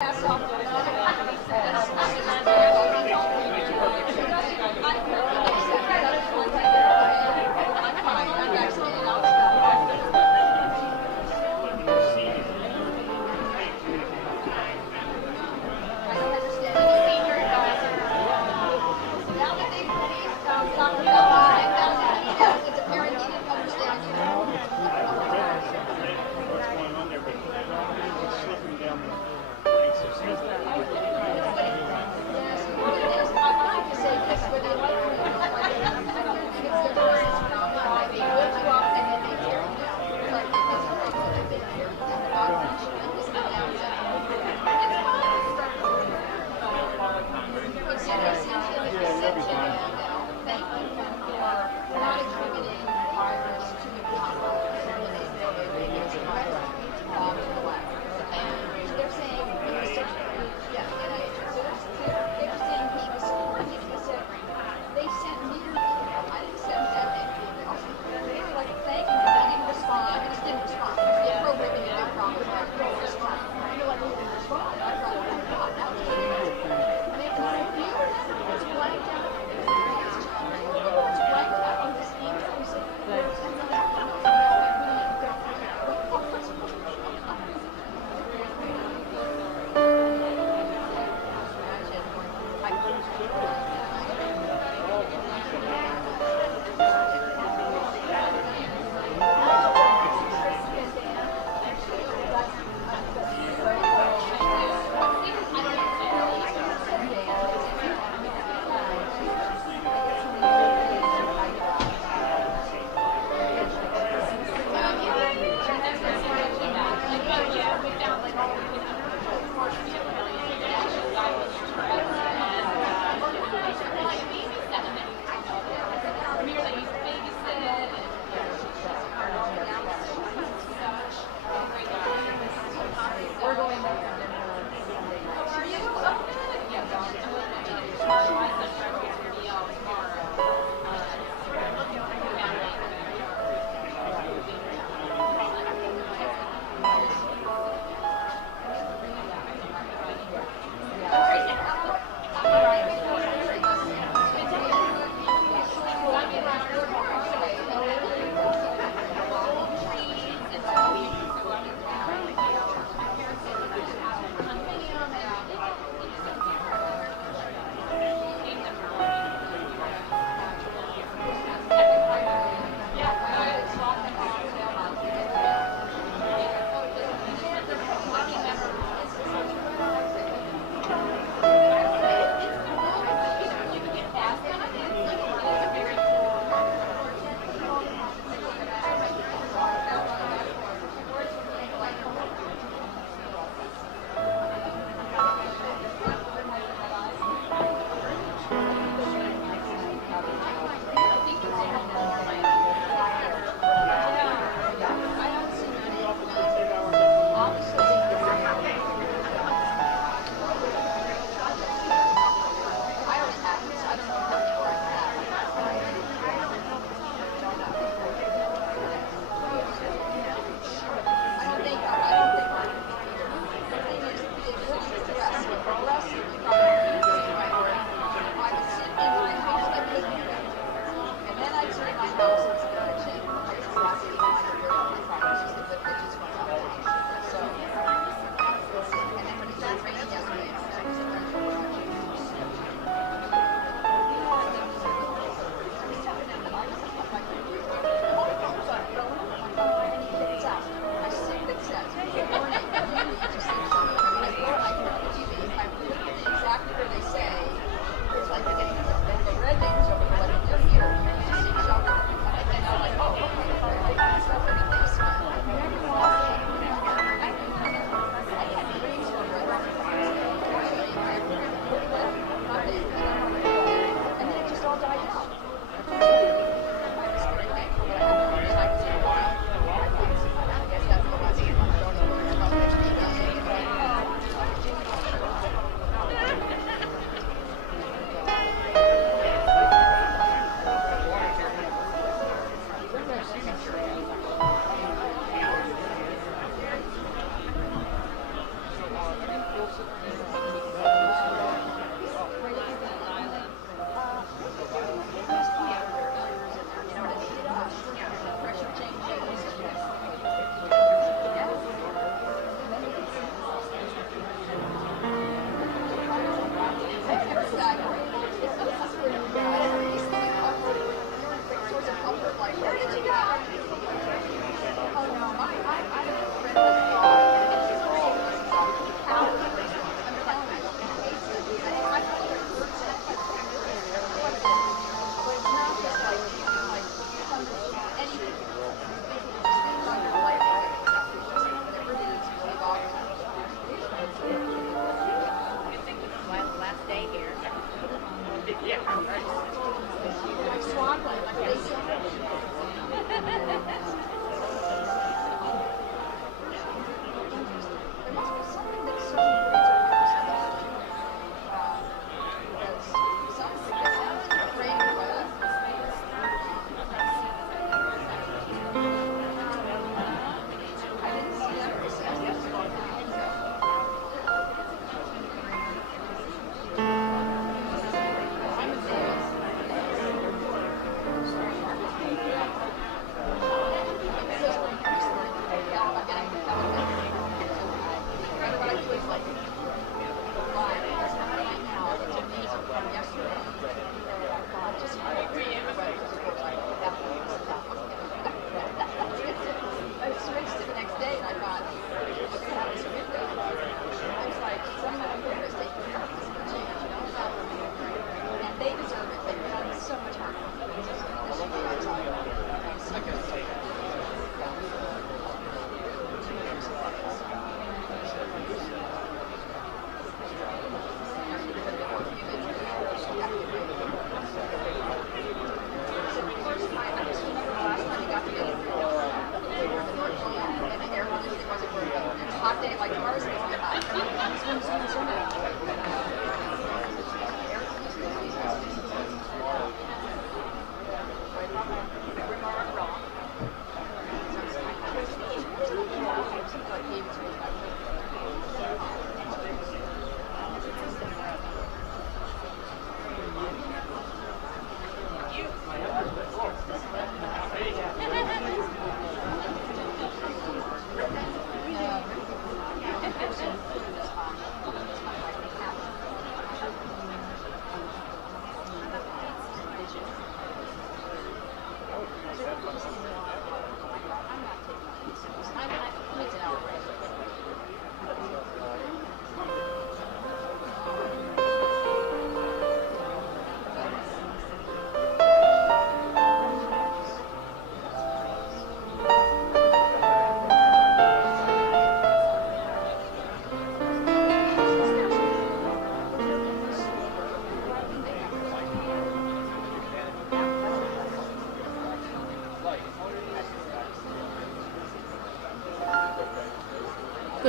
What's going on there, but it's slipping down the.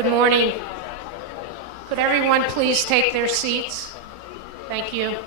Good morning. Could everyone please take their seats? Thank you.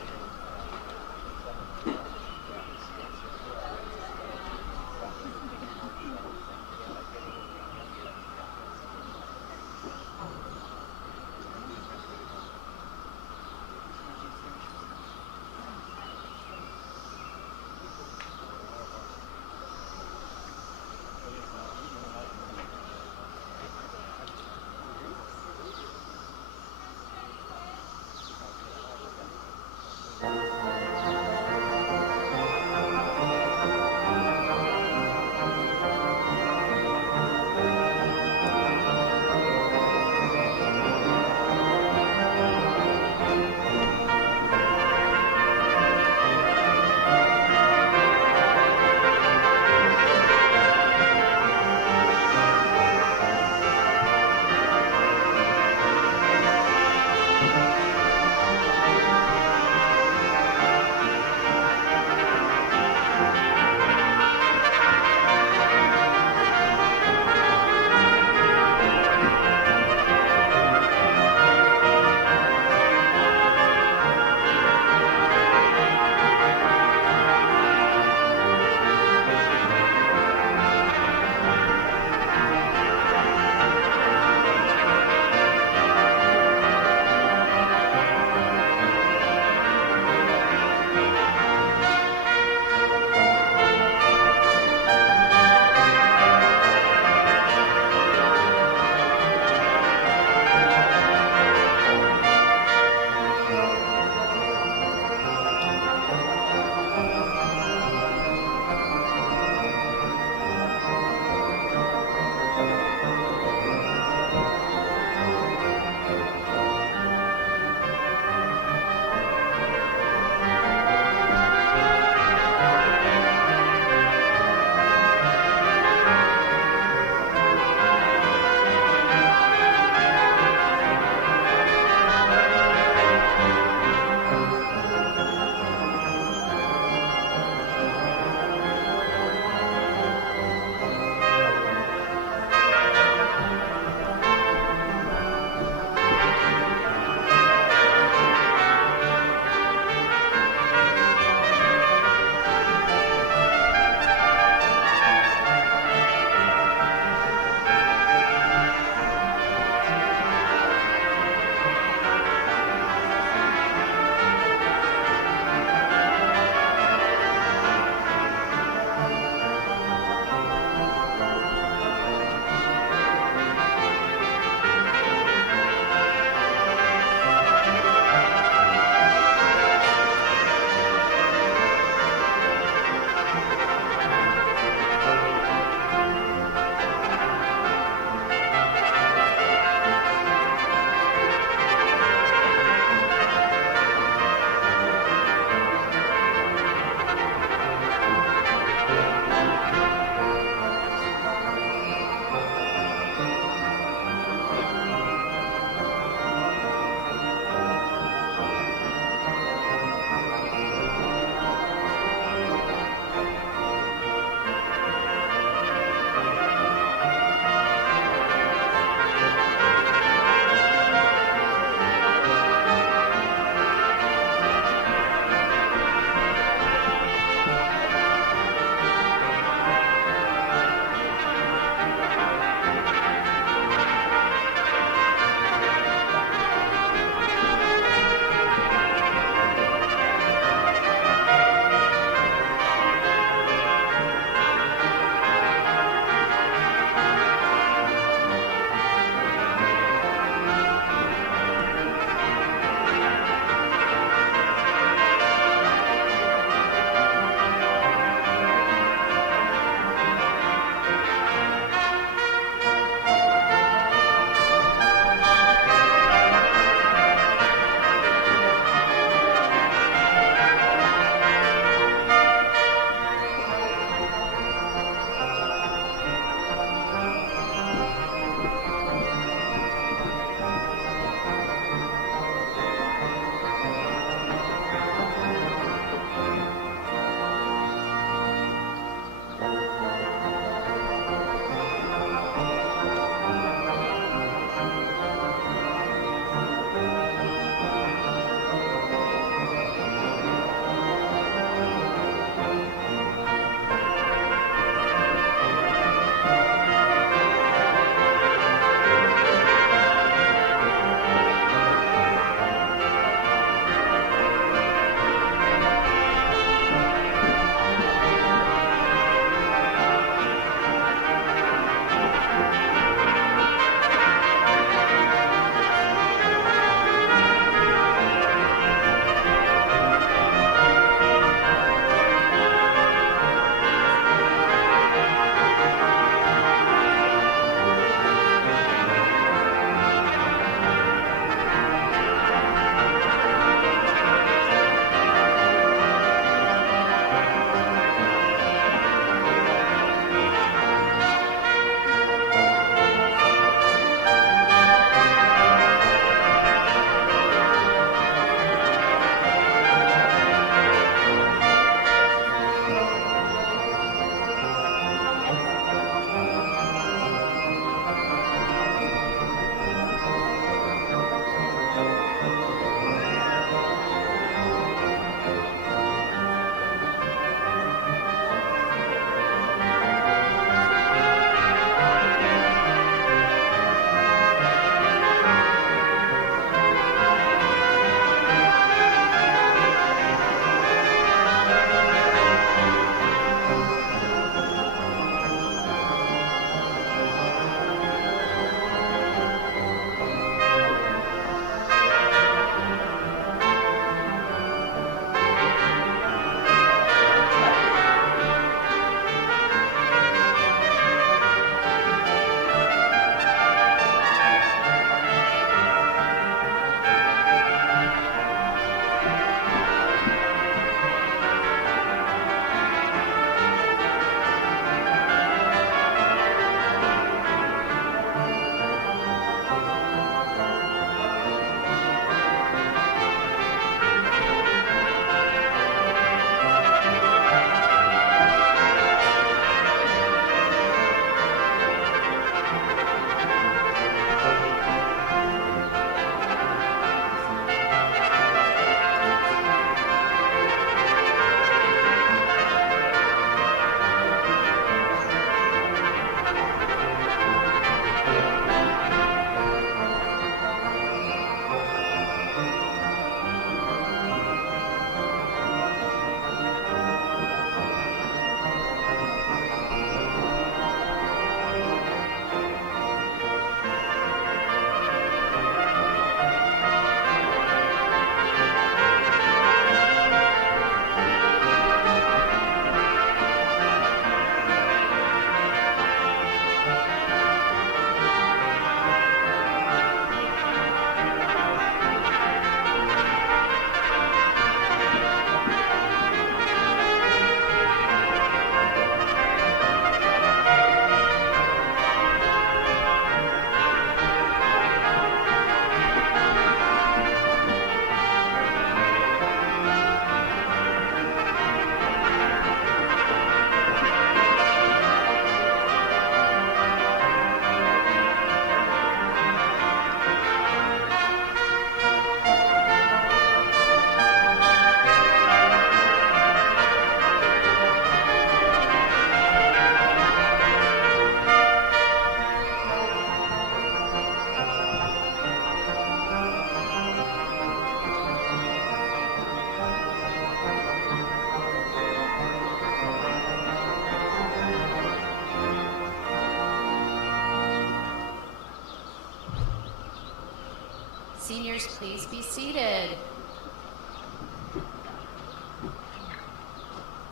seniors please be seated?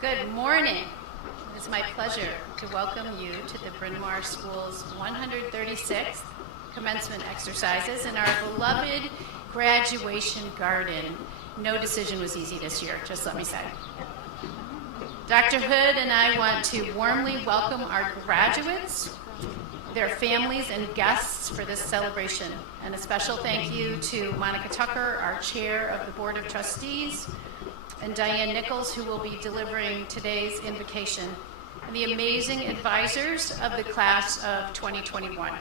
Good morning. It is my pleasure to welcome you to the Bryn Mawr School's 136th commencement exercises in our beloved graduation garden. No decision was easy this year, just let me say. Dr. Hood and I want to warmly welcome our graduates, their families, and guests for this celebration. And a special thank you to Monica Tucker, our chair of the Board of Trustees, and Diane Nichols, who will be delivering today's invocation, and the amazing advisors of the class of 2021.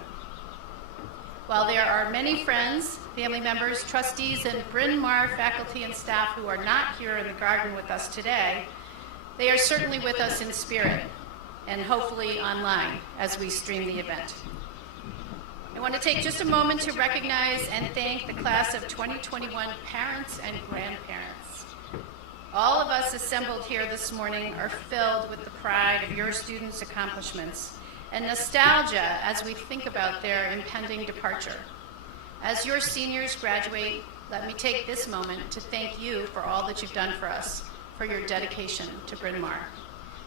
While there are many friends, family members, trustees, and Bryn Mawr faculty and staff who are not here in the garden with us today, they are certainly with us in spirit and hopefully online as we stream the event. I want to take just a moment to recognize and thank the class of 2021 parents and grandparents. All of us assembled here this morning are filled with the pride of your students' accomplishments and nostalgia as we think about their impending departure. As your seniors graduate, let me take this moment to thank you for all that you've done for us, for your dedication to Bryn Mawr.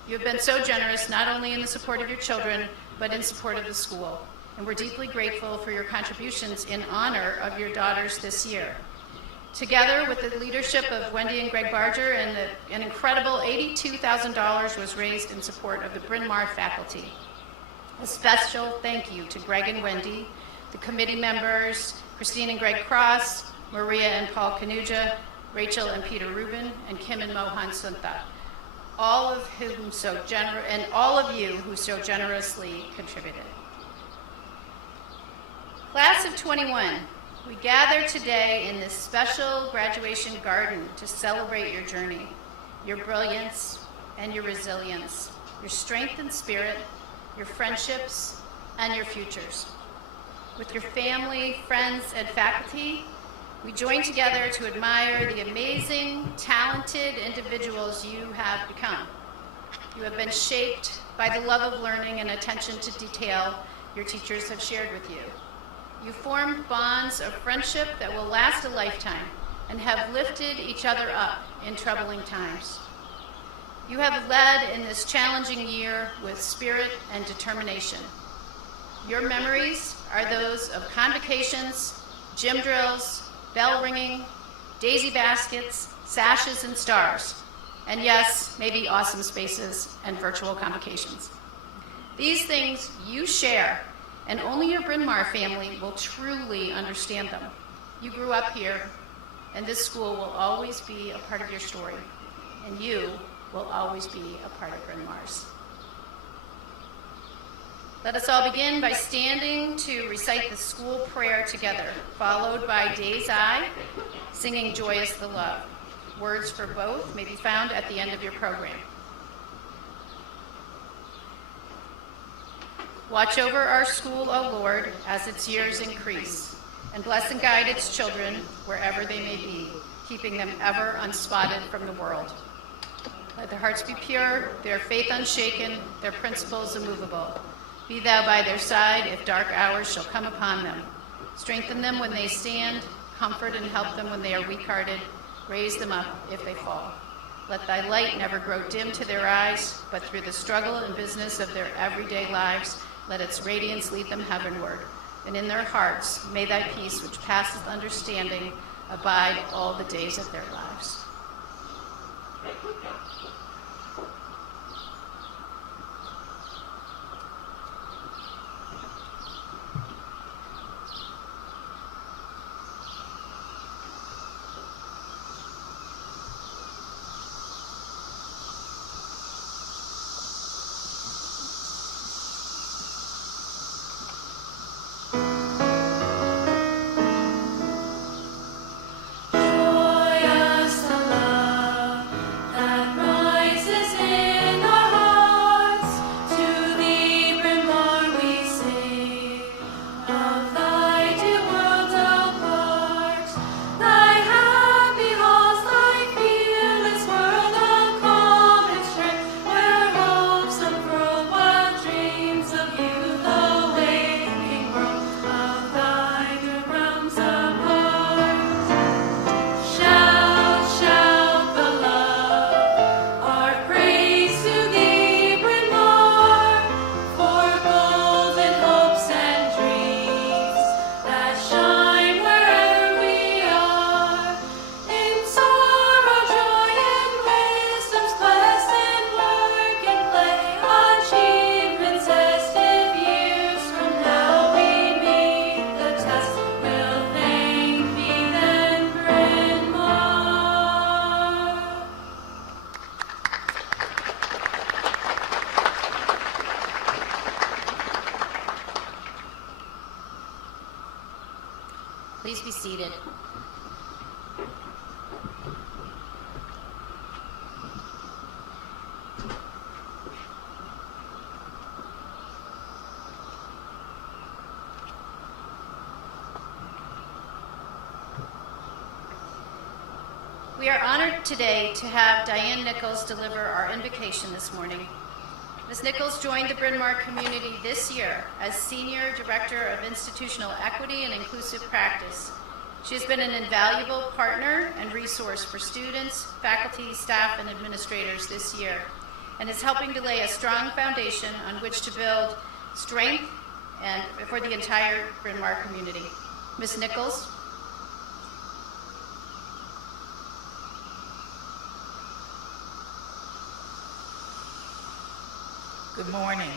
You have been so generous, not only in the support of your children, but in support of the school. And we're deeply grateful for your contributions in honor of your daughters this year. Together with the leadership of Wendy and Greg Barger, an incredible $82,000 was raised in support of the Bryn Mawr faculty. A special thank you to Greg and Wendy, the committee members, Christine and Greg Cross, Maria and Paul Kanuja, Rachel and Peter Rubin, and Kim and Mohan Sunta, all of you who so generously contributed. Class of 21, we gather today in this special graduation garden to celebrate your journey, your brilliance, and your resilience, your strength and spirit, your friendships, and your futures. With your family, friends, and faculty, we join together to admire the amazing, talented individuals you have become. You have been shaped by the love of learning and attention to detail your teachers have shared with you. You formed bonds of friendship that will last a lifetime and have lifted each other up in troubling times. You have led in this challenging year with spirit and determination. Your memories are those of convocations, gym drills, bell ringing, daisy baskets, sashes and stars, and yes, maybe awesome spaces and virtual convocations. These things you share, and only your Bryn Mawr family will truly understand them. You grew up here, and this school will always be a part of your story, and you will always be a part of Bryn Mawr's. Let us all begin by standing to recite the school prayer together, followed by Day's Eye, singing Joyous the Love. Words for both may be found at the end of your program. Watch over our school, O Lord, as its years increase, and bless and guide its children wherever they may be, keeping them ever unspotted from the world. Let their hearts be pure, their faith unshaken, their principles immovable. Be thou by their side if dark hours shall come upon them. Strengthen them when they stand, comfort and help them when they are weak-hearted, raise them up if they fall. Let thy light never grow dim to their eyes, but through the struggle and business of their everyday lives, let its radiance lead them heavenward. And in their hearts, may thy peace, which passeth understanding, abide all the days of their lives. Joyous the love that We are honored today to have Diane Nichols deliver our invocation this morning. Ms. Nichols joined the Bryn Mawr community this year as Senior Director of Institutional Equity and Inclusive Practice. She has been an invaluable partner and resource for students, faculty, staff, and administrators this year, and is helping to lay a strong foundation on which to build strength and for the entire Bryn Mawr community. Ms. Nichols. Good morning.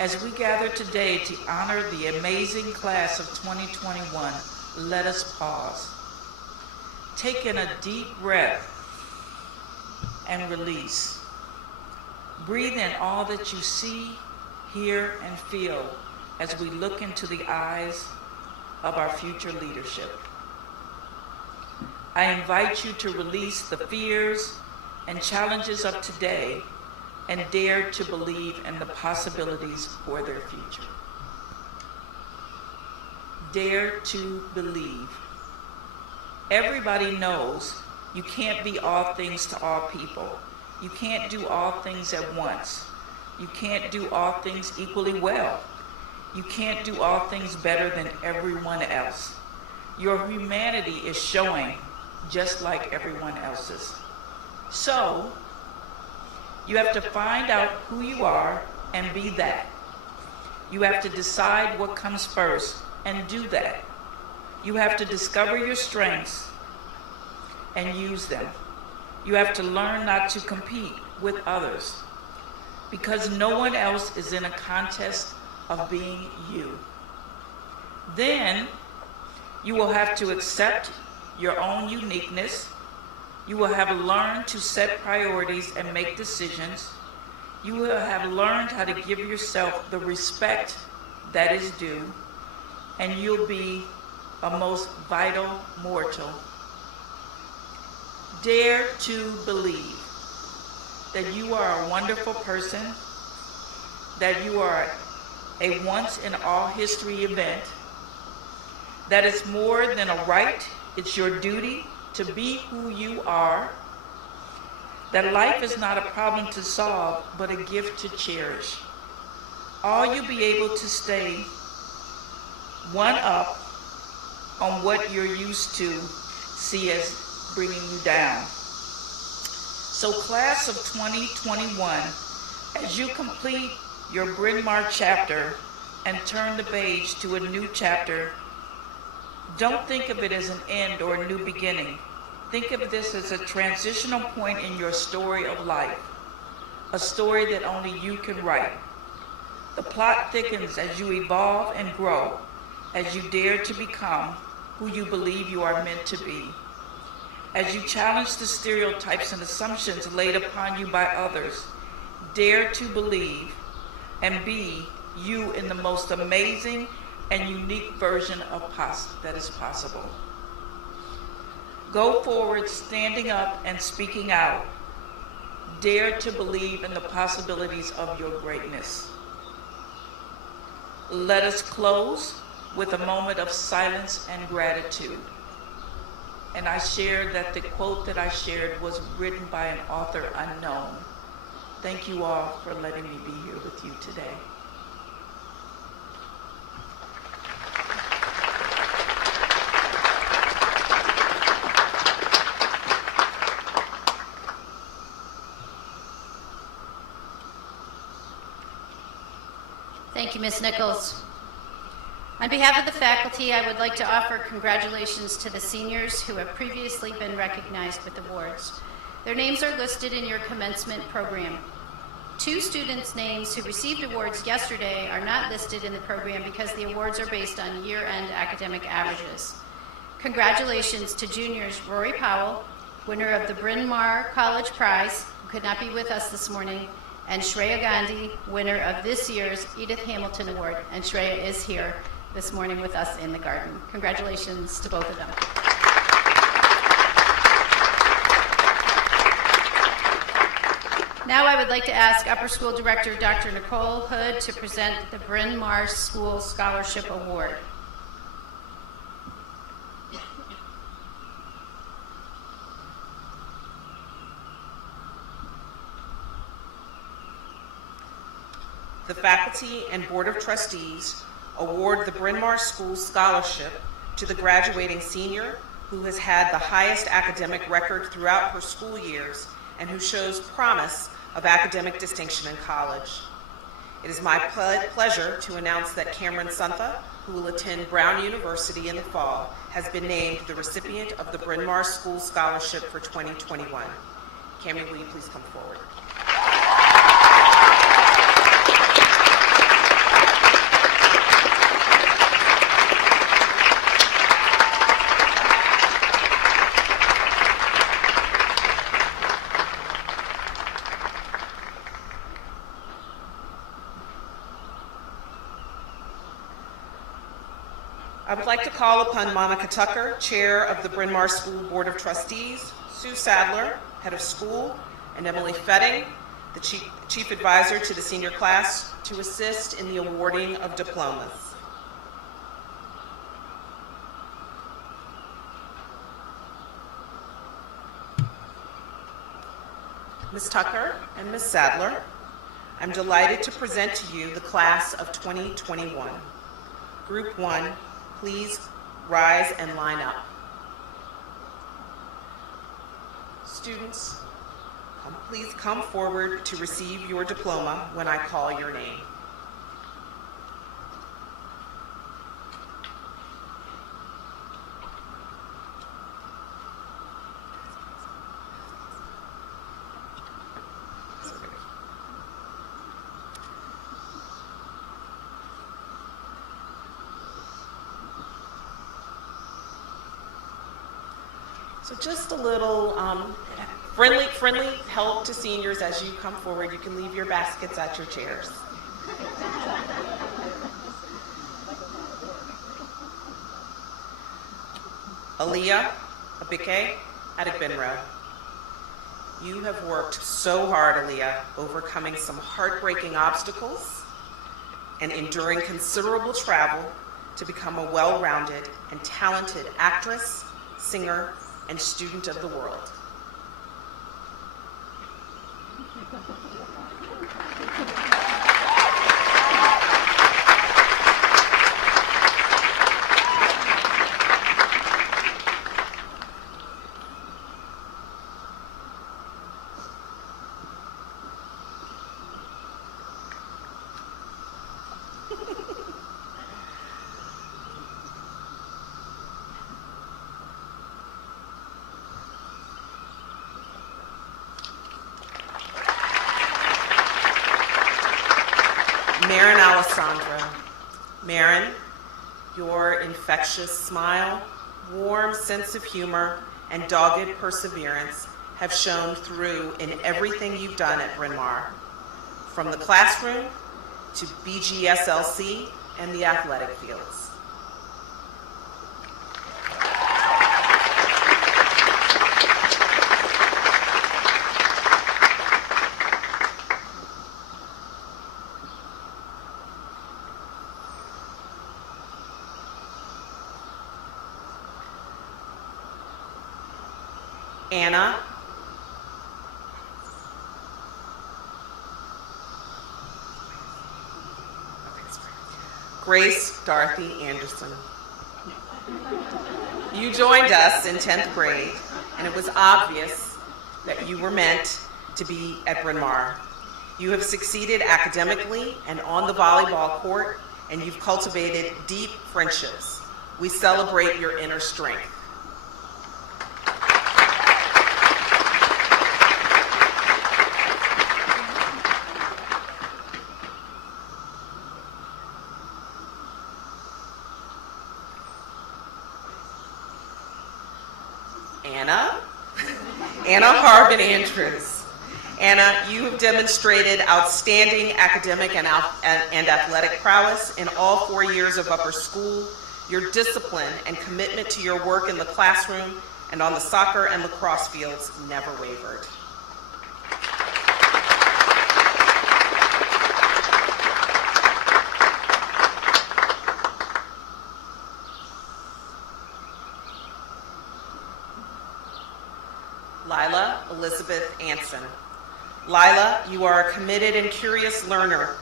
As we gather today to honor the amazing class of 2021, let us pause. Take in a deep breath and release. Breathe in all that you see, hear, and feel as we look into the eyes of our future leadership. I invite you to release the fears and challenges of today and dare to believe in the possibilities for their future. Dare to believe. Everybody knows you can't be all things to all people. You can't do all things at once. You can't do all things equally well. You can't do all things better than everyone else. Your humanity is showing just like everyone else's. So, you have to find out who you are and be that. You have to decide what comes first and do that. You have to discover your strengths and use them. You have to learn not to compete with others because no one else is in a contest of being you. Then you will have to accept your own uniqueness. You will have learned to set priorities and make decisions. You will have learned how to give yourself the respect that is due, and you'll be a most vital mortal. Dare to believe that you are a wonderful person, that you are a once-in-all-history event, that it's more than a right, it's your duty to be who you are, that life is not a problem to solve, but a gift to cherish. All you'll be able to stay one up on what you're used to see as bringing you down. So class of 2021, as you complete your Bryn Mawr chapter and turn the page to a new chapter, don't think of it as an end or a new beginning. Think of this as a transitional point in your story of life, a story that only you can write. The plot thickens as you evolve and grow, as you dare to become who you believe you are meant to be, as you challenge the stereotypes and assumptions laid upon you by others. Dare to believe and be you in the most amazing and unique version of that is possible. Go forward, standing up and speaking out. Dare to believe in the possibilities of your greatness. Let us close with a moment of silence and gratitude. And I shared that the quote that I shared was written by an author unknown. Thank you all for letting me be here with you today. Thank you, Ms. Nichols. On behalf of the faculty, I would like to offer congratulations to the seniors who have previously been recognized with awards. Their names are listed in your commencement program. 2 students' names who received awards yesterday are not listed in the program because the awards are based on year-end academic averages. Congratulations to juniors Rory Powell, winner of the Bryn Mawr College Prize, who could not be with us this morning, and Shreya Gandhi, winner of this year's Edith Hamilton Award. And Shreya is here this morning with us in the garden. Congratulations to both of them. Now I would like to ask Upper School Director Dr. Nicole Hood to present the Bryn Mawr School Scholarship Award. the faculty and Board of Trustees award the Bryn Mawr School Scholarship to the graduating senior who has had the highest academic record throughout her school years and who shows promise of academic distinction in college. It is my pleasure to announce that Cameron Suntha, who will attend Brown University in the fall, has been named the recipient of the Bryn Mawr School Scholarship for 2021. Cameron, will you please come forward? I would like to call upon Monica Tucker, Chair of the Bryn Mawr School Board of Trustees, Sue Sadler, Head of School, and Emily Fetting, the Chief Advisor to the senior class, to assist in the awarding of diplomas. Ms. Tucker and Ms. Sadler, I'm delighted to present to you the class of 2021. Group 1, please rise and line up. Students, please come forward to receive your diploma when I call your name. So just a little friendly help to seniors as you come forward. You can leave your baskets at your chairs. Aaliyah Abike Adegbenro. You have worked so hard, Aaliyah, overcoming some heartbreaking obstacles and enduring considerable travel to become a well-rounded and talented actress, singer, and student of the world. Marin Alessandra. Marin, your infectious smile, warm sense of humor, and dogged perseverance have shown through in everything you've done at Bryn Mawr, from the classroom to BGSLC and the athletic fields. Anna, Grace Dorothy Anderson. You joined us in 10th grade, and it was obvious that you were meant to be at Bryn Mawr. You have succeeded academically and on the volleyball court, and you've cultivated deep friendships. We celebrate your inner strength. Anna Harbin Andrews. Anna, you have demonstrated outstanding academic and athletic prowess in all 4 years of upper school. Your discipline and commitment to your work in the classroom and on the soccer and lacrosse fields never wavered. Lila Elizabeth Anson. Lila, you are a committed and curious learner,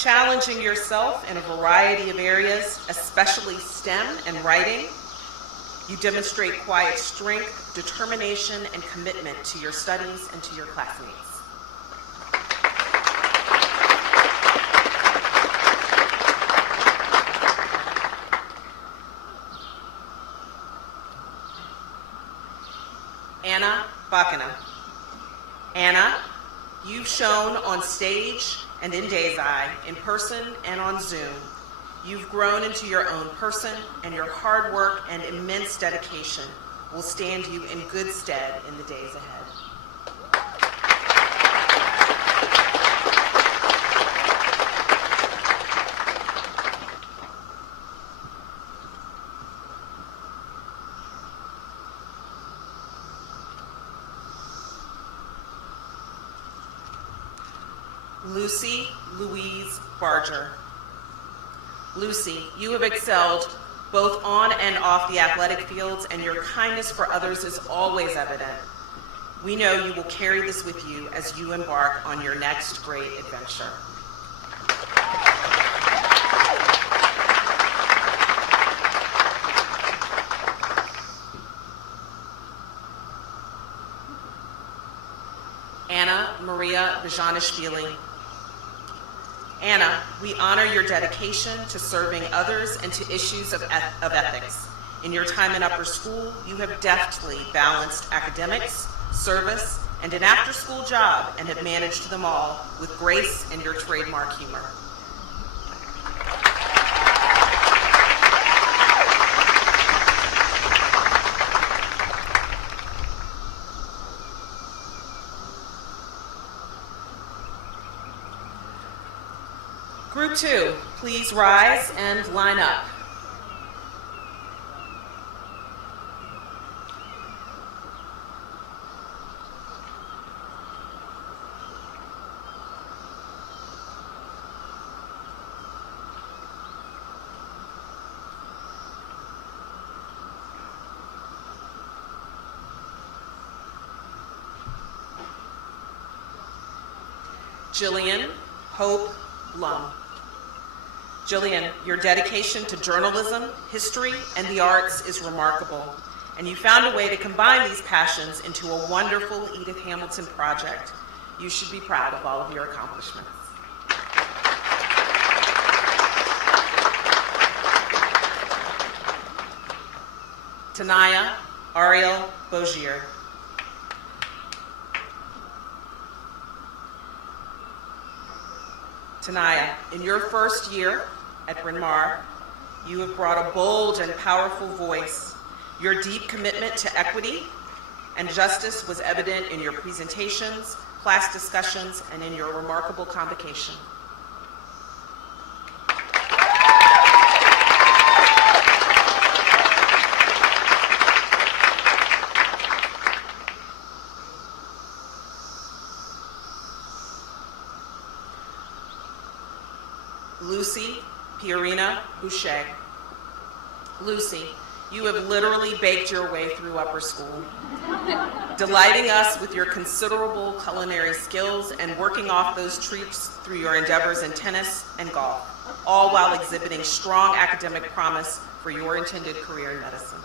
challenging yourself in a variety of areas, especially STEM and writing. You demonstrate quiet strength, determination, and commitment to your studies and to your classmates. Anna Bakina. Anna, you've shown on stage and in Day's Eye, in person and on Zoom. You've grown into your own person, and your hard work and immense dedication will stand you in good stead in the days ahead. Lucy Louise Barger. Lucy, you have excelled both on and off the athletic fields, and your kindness for others is always evident. We know you will carry this with you as you embark on your next great adventure. Anna Maria Bjanishvili. Anna, we honor your dedication to serving others and to issues of ethics. In your time in upper school, you have deftly balanced academics, service, and an after-school job, and have managed them all with grace and your trademark humor. Group 2, please rise and line up. Jillian Hope Lum. Jillian, your dedication to journalism, history, and the arts is remarkable, and you found a way to combine these passions into a wonderful Edith Hamilton project. You should be proud of all of your accomplishments. Tanaya Ariel Bogier. Tanaya, in your first year at Bryn Mawr, you have brought a bold and powerful voice. Your deep commitment to equity and justice was evident in your presentations, class discussions, and in your remarkable convocation. Lucy Pierina Boucher. Lucy, you have literally baked your way through upper school, delighting us with your considerable culinary skills and working off those treats through your endeavors in tennis and golf, all while exhibiting strong academic promise for your intended career in medicine.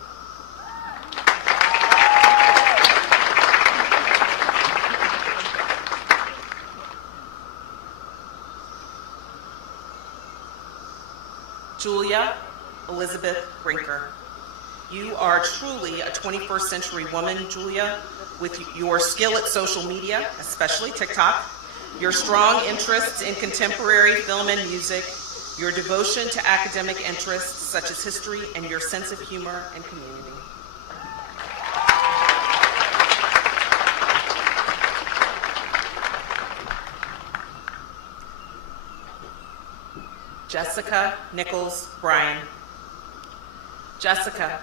Julia Elizabeth Brinker. You are truly a 21st century woman, Julia, with your skill at social media, especially TikTok, your strong interests in contemporary film and music, your devotion to academic interests such as history, and your sense of humor and community. Jessica Nichols Bryan. Jessica,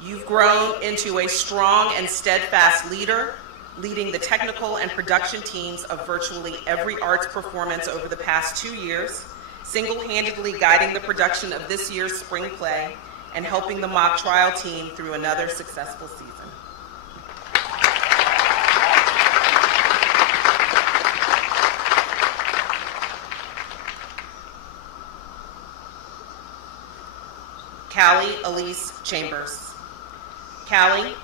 you've grown into a strong and steadfast leader, leading the technical and production teams of virtually every arts performance over the past 2 years, single-handedly guiding the production of this year's spring play, and helping the mock trial team through another successful season. Callie Elise Chambers. Callie,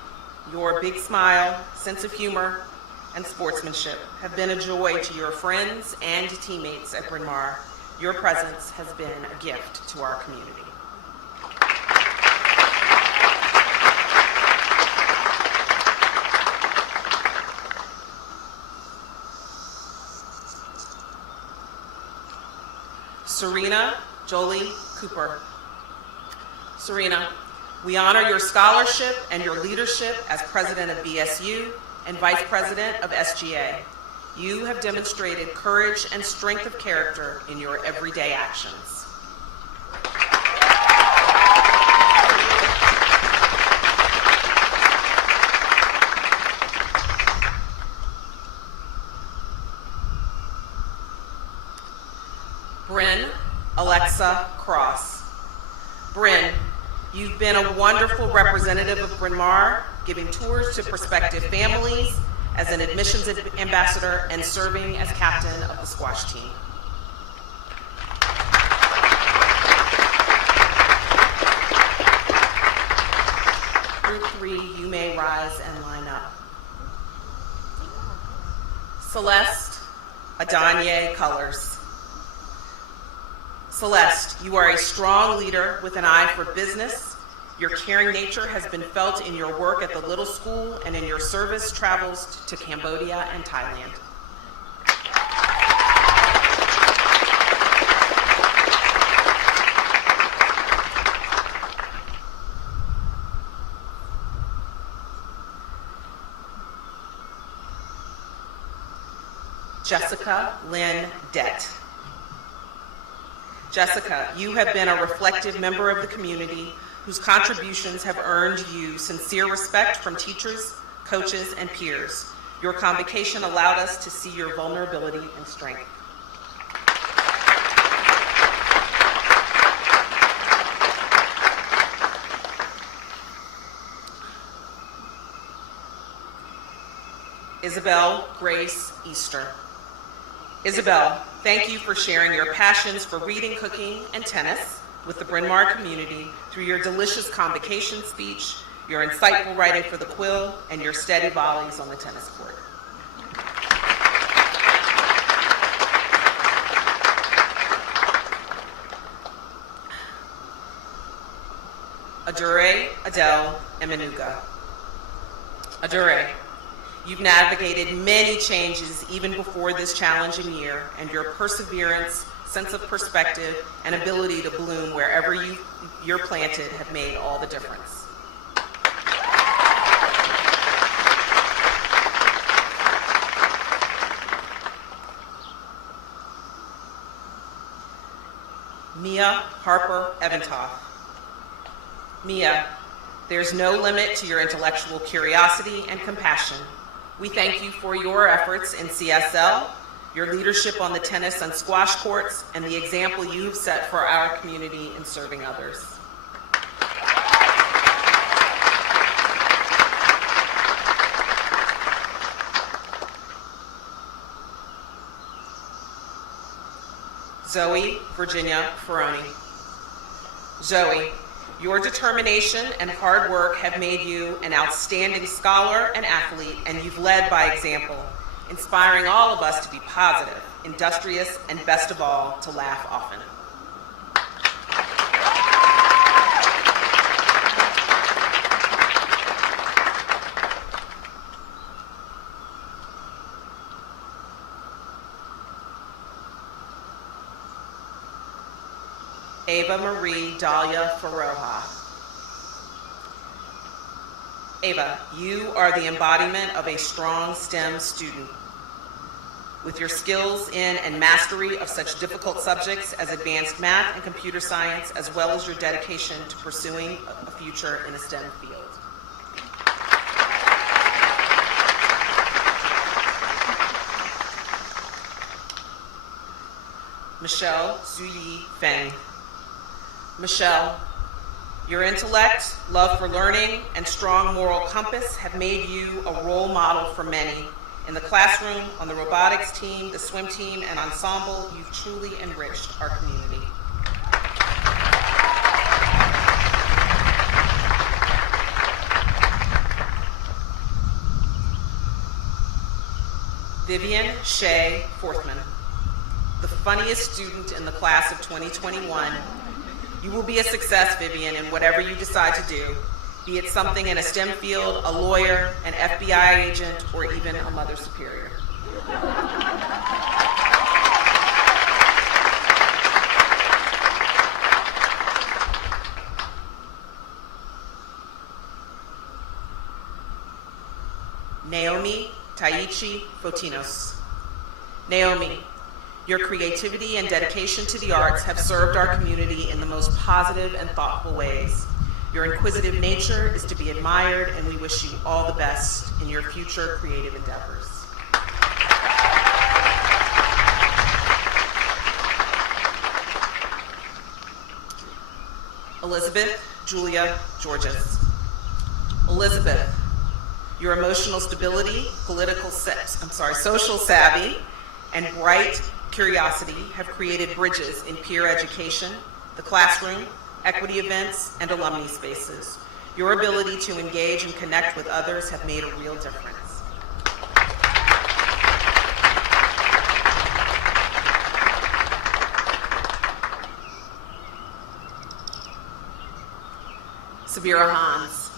your big smile, sense of humor, and sportsmanship have been a joy to your friends and teammates at Bryn Mawr. Your presence has been a gift to our community. Serena Jolie Cooper. Serena, we honor your scholarship and your leadership as president of BSU and vice president of SGA. You have demonstrated courage and strength of character in your everyday actions. Bryn Alexa Cross. Bryn, you've been a wonderful representative of Bryn Mawr, giving tours to prospective families, as an admissions ambassador, and serving as captain of the squash team. Group 3, you may rise and line up. Celeste Adanye Colors. Celeste, you are a strong leader with an eye for business. Your caring nature has been felt in your work at the Little School and in your service travels to Cambodia and Thailand. Jessica Lynn Dett. Jessica, you have been a reflective member of the community whose contributions have earned you sincere respect from teachers, coaches, and peers. Your convocation allowed us to see your vulnerability and strength. Isabel Grace Easter. Isabel, thank you for sharing your passions for reading, cooking, and tennis with the Bryn Mawr community through your delicious convocation speech, your insightful writing for the quill, and your steady volleys on the tennis court. Adure Adele Emanuga. Adure, you've navigated many changes even before this challenging year, and your perseverance, sense of perspective, and ability to bloom wherever you're planted have made all the difference. Mia Harper Eventoff. Mia, there's no limit to your intellectual curiosity and compassion. We thank you for your efforts in CSL, your leadership on the tennis and squash courts, and the example you've set for our community in serving others. Zoe Virginia Ferroni. Zoe, your determination and hard work have made you an outstanding scholar and athlete, and you've led by example, inspiring all of us to be positive, industrious, and best of all, to laugh often. Ava Marie Dahlia Faroha. Ava, you are the embodiment of a strong STEM student. With your skills in and mastery of such difficult subjects as advanced math and computer science, as well as your dedication to pursuing a future in a STEM field. Michelle Zuyi Feng. Michelle, your intellect, love for learning, and strong moral compass have made you a role model for many. In the classroom, on the robotics team, the swim team, and ensemble, you've truly enriched our community. Vivian Shea Forthman, the funniest student in the class of 2021. You will be a success, Vivian, in whatever you decide to do, be it something in a STEM field, a lawyer, an FBI agent, or even a mother superior. Naomi Taichi Fotinos. Naomi, your creativity and dedication to the arts have served our community in the most positive and thoughtful ways. Your inquisitive nature is to be admired, and we wish you all the best in your future creative endeavors. Elizabeth Julia Georges. Elizabeth, your emotional stability, social savvy, and bright curiosity have created bridges in peer education, the classroom, equity events, and alumni spaces. Your ability to engage and connect with others have made a real difference. Sabira Hans.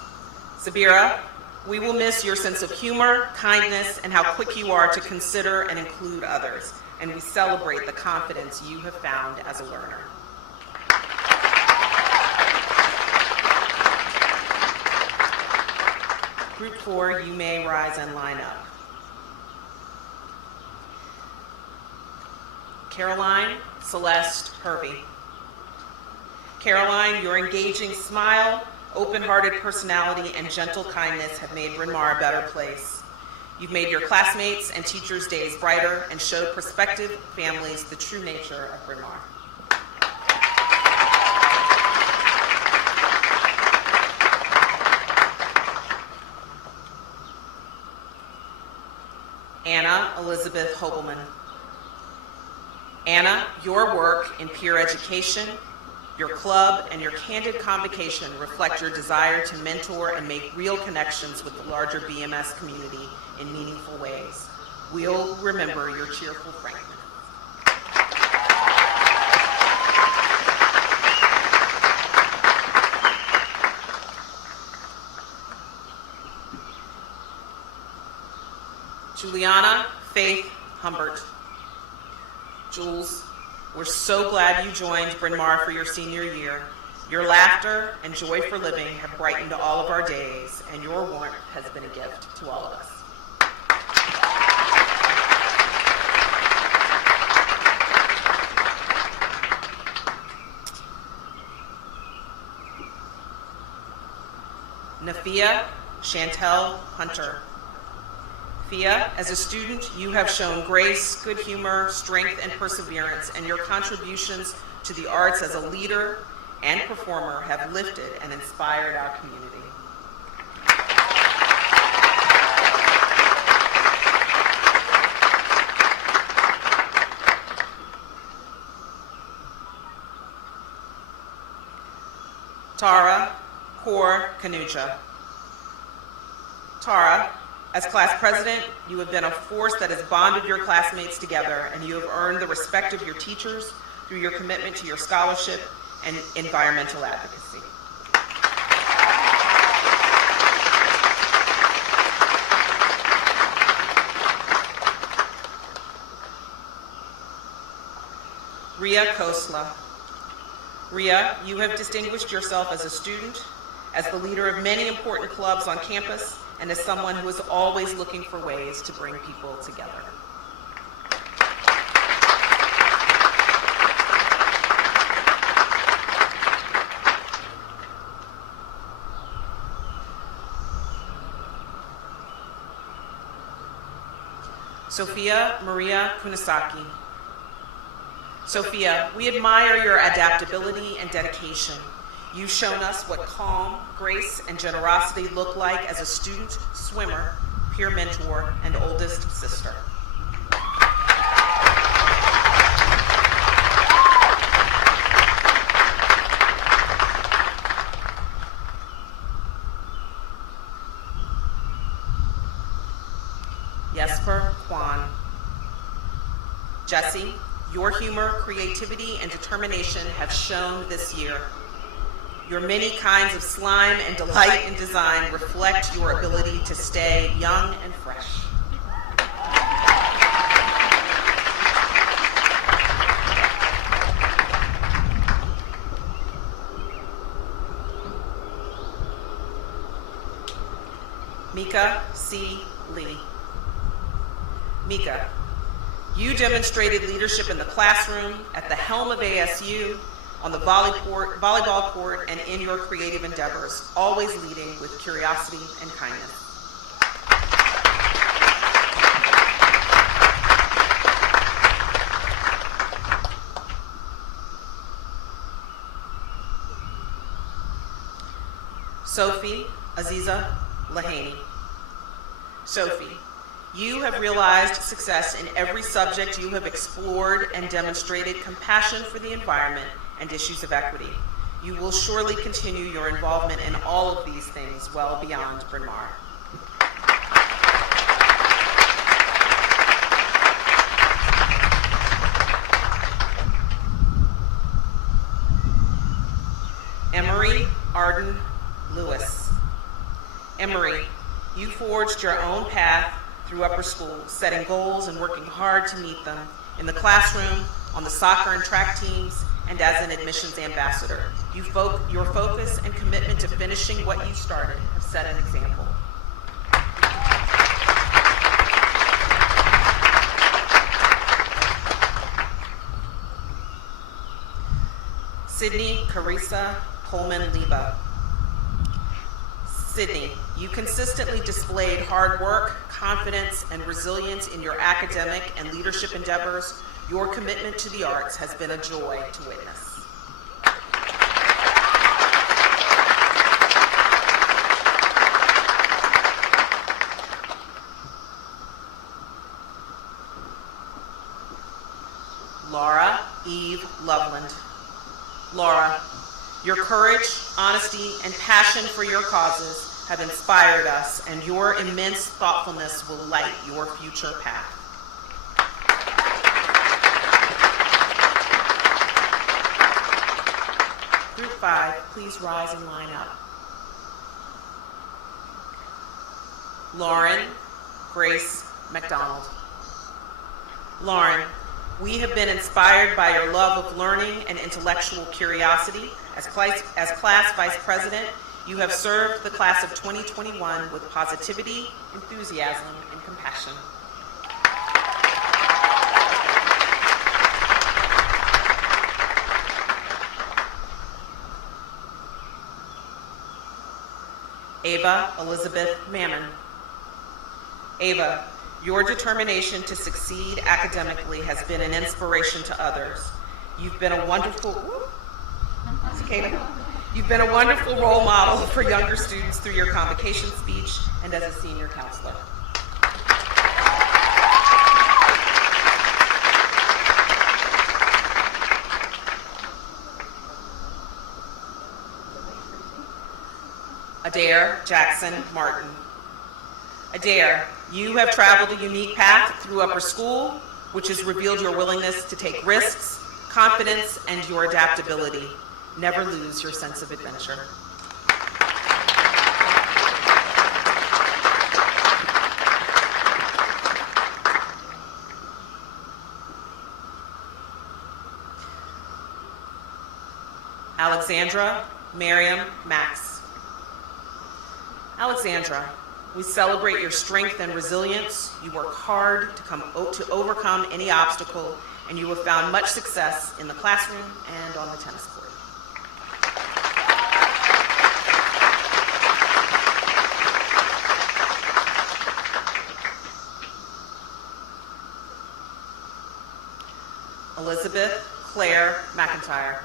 Sabira, we will miss your sense of humor, kindness, and how quick you are to consider and include others, and we celebrate the confidence you have found as a learner. Group 4, you may rise and line up. Caroline Celeste Hervey. Caroline, your engaging smile, open-hearted personality, and gentle kindness have made Bryn Mawr a better place. You've made your classmates and teachers' days brighter and showed prospective families the true nature of Bryn Mawr. Anna Elizabeth Hobelman. Anna, your work in peer education, your club, and your candid convocation reflect your desire to mentor and make real connections with the larger BMS community in meaningful ways. We'll remember your cheerful frankness. Juliana Faith Humbert. Jules, we're so glad you joined Bryn Mawr for your senior year. Your laughter and joy for living have brightened all of our days, and your warmth has been a gift to all of us. Nafia Chantel Hunter. Fia, as a student, you have shown grace, good humor, strength, and perseverance, and your contributions to the arts as a leader and performer have lifted and inspired our community. Tara Kaur Kanuja. Tara, as class president, you have been a force that has bonded your classmates together, and you have earned the respect of your teachers through your commitment to your scholarship and environmental advocacy. Ria Khosla. Ria, you have distinguished yourself as a student, as the leader of many important clubs on campus, and as someone who is always looking for ways to bring people together. Sophia Maria Kunisaki. Sophia, we admire your adaptability and dedication. You've shown us what calm, grace, and generosity look like as a student, swimmer, peer mentor, and oldest sister. Jesper Kwan. Jesse, your humor, creativity, and determination have shown this year. Your many kinds of slime and delight in design reflect your ability to stay young and fresh. Mika C. Lee. Mika, you demonstrated leadership in the classroom, at the helm of ASU, on the volleyball court, and in your creative endeavors, always leading with curiosity and kindness. Sophie Aziza Lahaney. Sophie, you have realized success in every subject you have explored and demonstrated compassion for the environment and issues of equity. You will surely continue your involvement in all of these things well beyond Bryn Mawr. Emery Arden Lewis. Emery, you forged your own path through upper school, setting goals and working hard to meet them in the classroom, on the soccer and track teams, and as an admissions ambassador. Your focus and commitment to finishing what you started have set an example. Sydney Carissa Coleman-Leba. Sydney, you consistently displayed hard work, confidence, and resilience in your academic and leadership endeavors. Your commitment to the arts has been a joy to witness. Laura Eve Loveland. Laura, your courage, honesty, and passion for your causes have inspired us, and your immense thoughtfulness will light your future path. Group 5, please rise and line up. Lauren Grace McDonald. Lauren, we have been inspired by your love of learning and intellectual curiosity. As class vice president, you have served the class of 2021 with positivity, enthusiasm, and compassion. Ava Elizabeth Mammon. Ava, your determination to succeed academically has been an inspiration to others. You've been a wonderful role model for younger students through your convocation speech and as a senior counselor. Adair Jackson Martin. Adair, you have traveled a unique path through upper school, which has revealed your willingness to take risks, confidence, and your adaptability. Never lose your sense of adventure. Alexandra Miriam Max. Alexandra, we celebrate your strength and resilience. You work hard to overcome any obstacle, and you have found much success in the classroom and on the tennis court. Elizabeth Claire McIntyre.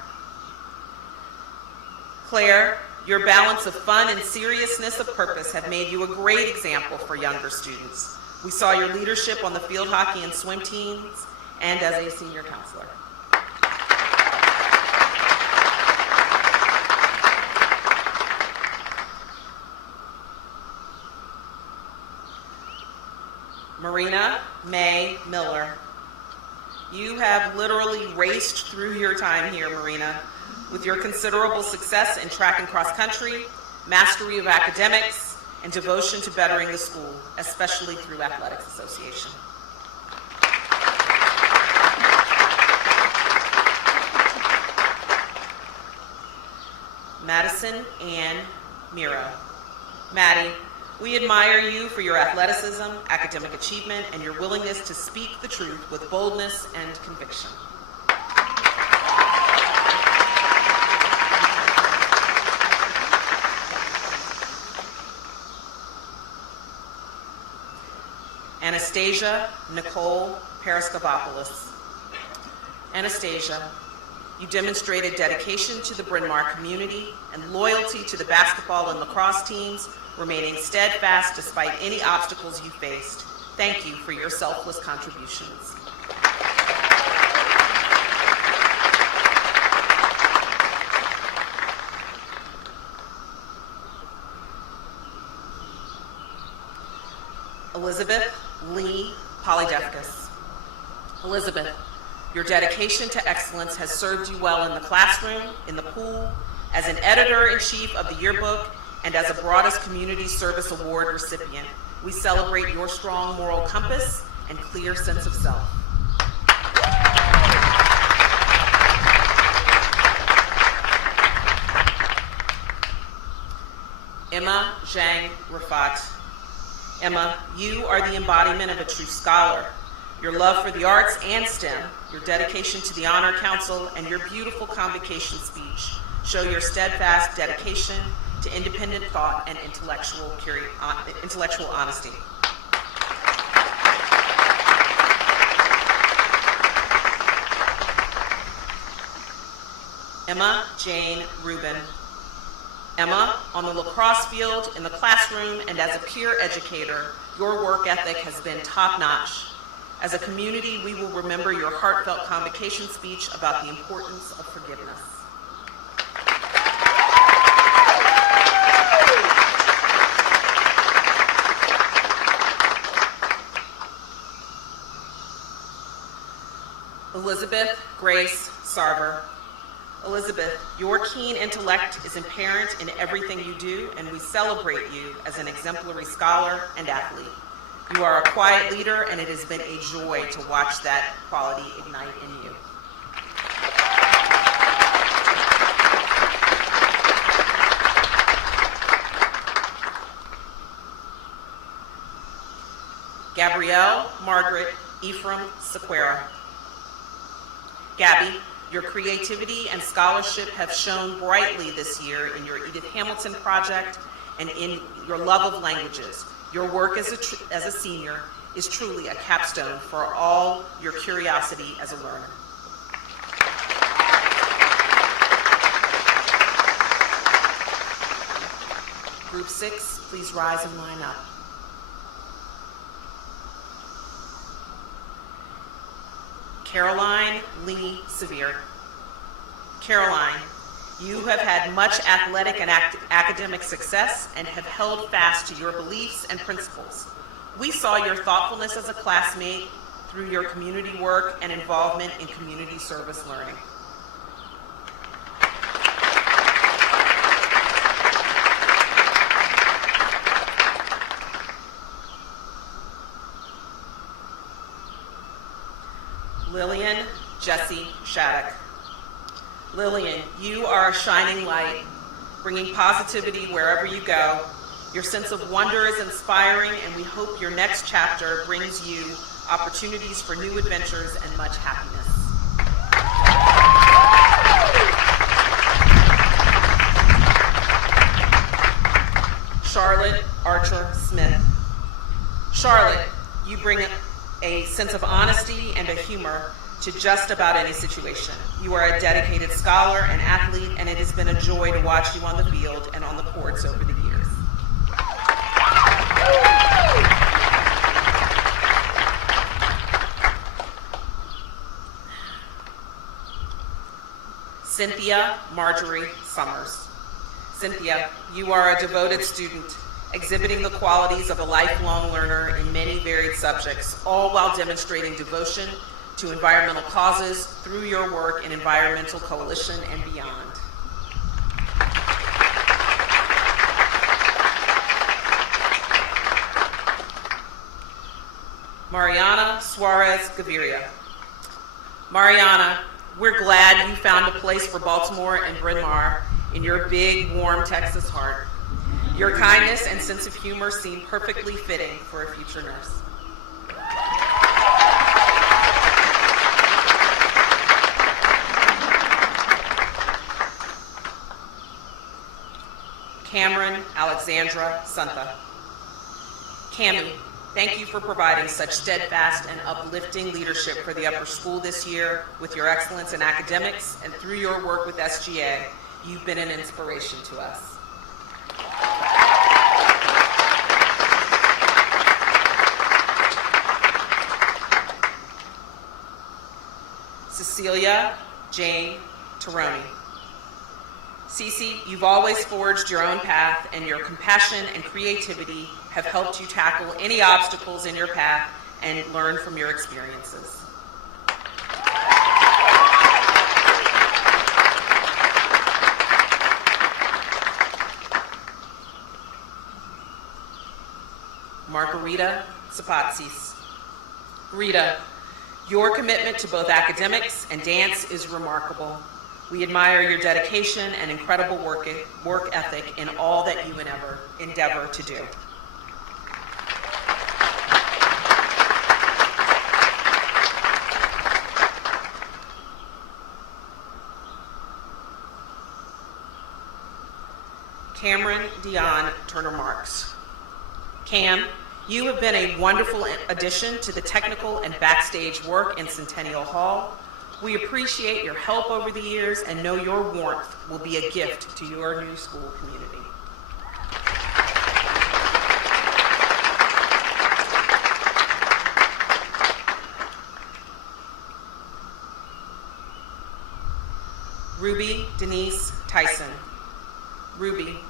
Claire, your balance of fun and seriousness of purpose have made you a great example for younger students. We saw your leadership on the field hockey and swim teams and as a senior counselor. Marina May Miller. You have literally raced through your time here, Marina, with your considerable success in track and cross country, mastery of academics, and devotion to bettering the school, especially through Athletics Association. Madison Ann Miro. Maddie, we admire you for your athleticism, academic achievement, and your willingness to speak the truth with boldness and conviction. Anastasia Nicole Paraskopoulos. Anastasia, you demonstrated dedication to the Bryn Mawr community and loyalty to the basketball and lacrosse teams, remaining steadfast despite any obstacles you faced. Thank you for your selfless contributions. Elizabeth Lee Polydefkis. Elizabeth, your dedication to excellence has served you well in the classroom, in the pool, as an editor-in-chief of the yearbook, and as a Broadest Community Service Award recipient. We celebrate your strong moral compass and clear sense of self. Emma Zhang Rafat. Emma, you are the embodiment of a true scholar. Your love for the arts and STEM, your dedication to the Honor Council, and your beautiful convocation speech show your steadfast dedication to independent thought and intellectual honesty. Emma Jane Rubin. Emma, on the lacrosse field, in the classroom, and as a peer educator, your work ethic has been top-notch. As a community, we will remember your heartfelt convocation speech about the importance of forgiveness. Elizabeth Grace Sarver. Elizabeth, your keen intellect is apparent in everything you do, and we celebrate you as an exemplary scholar and athlete. You are a quiet leader, and it has been a joy to watch that quality ignite in you. Gabrielle Margaret Ephraim Sequeira. Gabby, your creativity and scholarship have shone brightly this year in your Edith Hamilton project and in your love of languages. Your work as a senior is truly a capstone for all your curiosity as a learner. Group 6, please rise and line up. Caroline Lee Sevier. Caroline, you have had much athletic and academic success and have held fast to your beliefs and principles. We saw your thoughtfulness as a classmate through your community work and involvement in community service learning. Lillian Jessie Shattuck. Lillian, you are a shining light, bringing positivity wherever you go. Your sense of wonder is inspiring, and we hope your next chapter brings you opportunities for new adventures and much happiness. Charlotte Archer Smith. Charlotte, you bring a sense of honesty and a humor to just about any situation. You are a dedicated scholar and athlete, and it has been a joy to watch you on the field and on the courts over the years. Cynthia Marjorie Summers. Cynthia, you are a devoted student, exhibiting the qualities of a lifelong learner in many varied subjects, all while demonstrating devotion to environmental causes through your work in Environmental Coalition and beyond. Mariana Suarez Gaviria. Mariana, we're glad you found a place for Baltimore and Bryn Mawr in your big, warm Texas heart. Your kindness and sense of humor seem perfectly fitting for a future nurse. Cameron Alexandra Santa. Cami, thank you for providing such steadfast and uplifting leadership for the upper school this year. With your excellence in academics and through your work with SGA, you've been an inspiration to us. Cecilia Jane Taroni. Cece, you've always forged your own path, and your compassion and creativity have helped you tackle any obstacles in your path and learn from your experiences. Margarita Zapatsis. Rita, your commitment to both academics and dance is remarkable. We admire your dedication and incredible work ethic in all that you endeavor to do. Cameron Dion Turner Marks. Cam, you have been a wonderful addition to the technical and backstage work in Centennial Hall. We appreciate your help over the years and know your warmth will be a gift to your new school community. Ruby Denise Tyson. Ruby,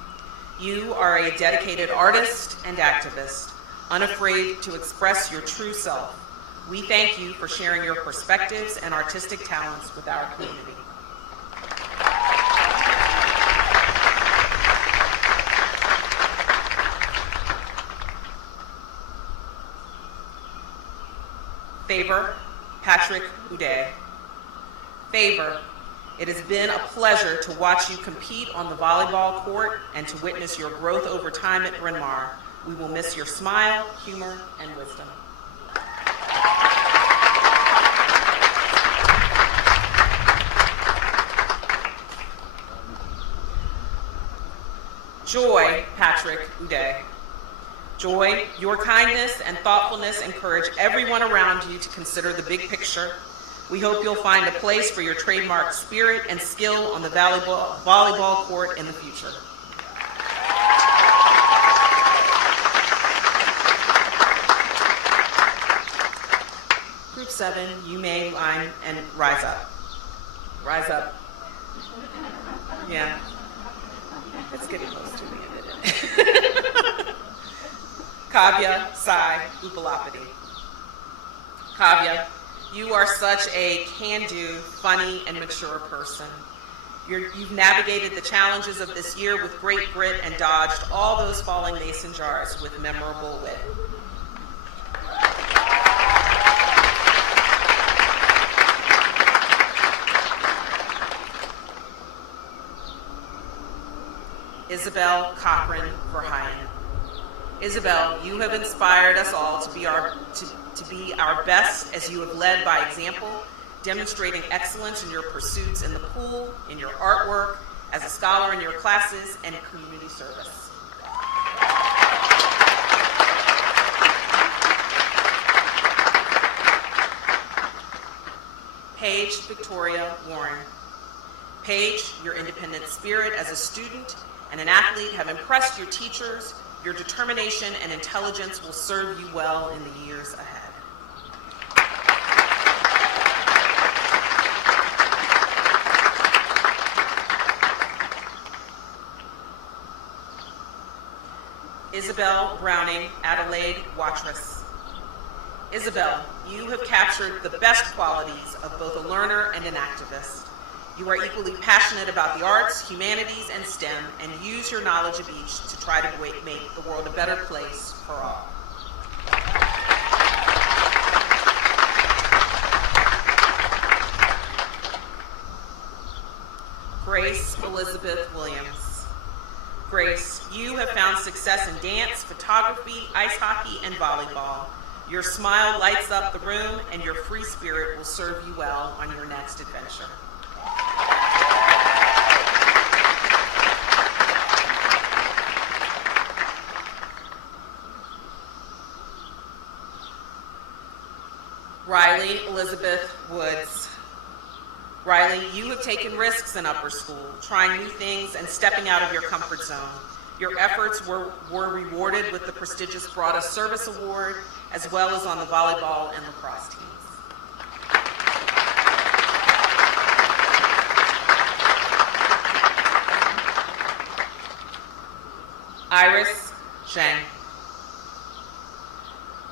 you are a dedicated artist and activist, unafraid to express your true self. We thank you for sharing your perspectives and artistic talents with our community. Favor Patrick Uday. Favor, it has been a pleasure to watch you compete on the volleyball court and to witness your growth over time at Bryn Mawr. We will miss your smile, humor, and wisdom. Joy Patrick Uday. Joy, your kindness and thoughtfulness encourage everyone around you to consider the big picture. We hope you'll find a place for your trademark spirit and skill on the volleyball court in the future. Group 7, you may line and rise up. Rise up. Yeah. It's getting close to the end, isn't it? Kavya Sai Upalapati. Kavya, you are such a can-do, funny, and mature person. You've navigated the challenges of this year with great grit and dodged all those falling mason jars with memorable wit. Isabel Cochran Verheyen. Isabel, you have inspired us all to be our best as you have led by example, demonstrating excellence in your pursuits in the pool, in your artwork, as a scholar in your classes, and community service. Paige Victoria Warren. Paige, your independent spirit as a student and an athlete have impressed your teachers. Your determination and intelligence will serve you well in the years ahead. Isabel Browning Adelaide Watrous. Isabel, you have captured the best qualities of both a learner and an activist. You are equally passionate about the arts, humanities, and STEM, and use your knowledge of each to try to make the world a better place for all. Grace Elizabeth Williams. Grace, you have found success in dance, photography, ice hockey, and volleyball. Your smile lights up the room, and your free spirit will serve you well on your next adventure. Riley Elizabeth Woods. Riley, you have taken risks in upper school, trying new things and stepping out of your comfort zone. Your efforts were rewarded with the prestigious Broada Service Award, as well as on the volleyball and lacrosse teams. Iris Zhang.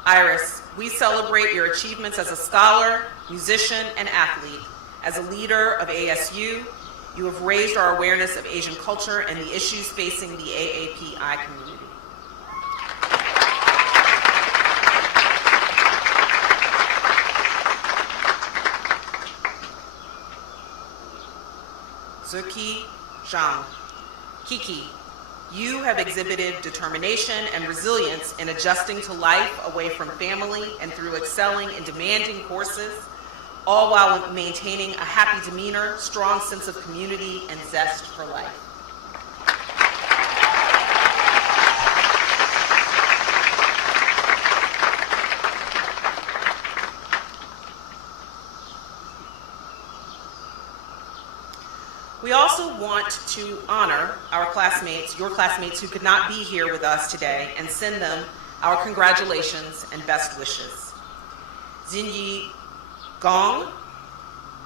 Iris, we celebrate your achievements as a scholar, musician, and athlete. As a leader of ASU, you have raised our awareness of Asian culture and the issues facing the AAPI community. Zuki Zhang. Kiki, you have exhibited determination and resilience in adjusting to life away from family and through excelling in demanding courses, all while maintaining a happy demeanor, strong sense of community, and zest for life. We also want to honor our classmates, your classmates who could not be here with us today, and send them our congratulations and best wishes. Xinyi Gong,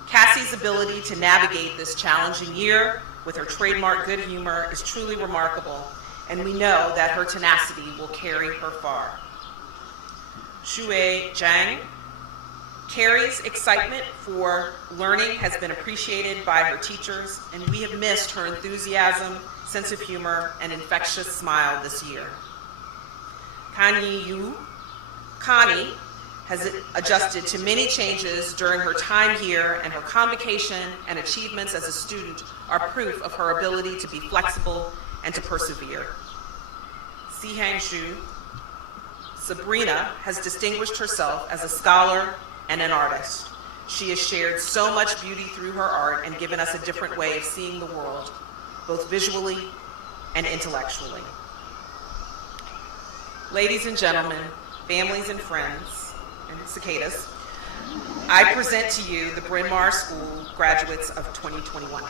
Cassie's ability to navigate this challenging year with her trademark good humor is truly remarkable, and we know that her tenacity will carry her far. Shui Zhang, Carrie's excitement for learning has been appreciated by her teachers, and we have missed her enthusiasm, sense of humor, and infectious smile this year. Kanyi Yu, Connie, has adjusted to many changes during her time here, and her convocation and achievements as a student are proof of her ability to be flexible and to persevere. Sihang Xu, Sabrina has distinguished herself as a scholar and an artist. She has shared so much beauty through her art and given us a different way of seeing the world, both visually and intellectually. Ladies and gentlemen, families and friends, and cicadas, I present to you the Bryn Mawr School graduates of 2021.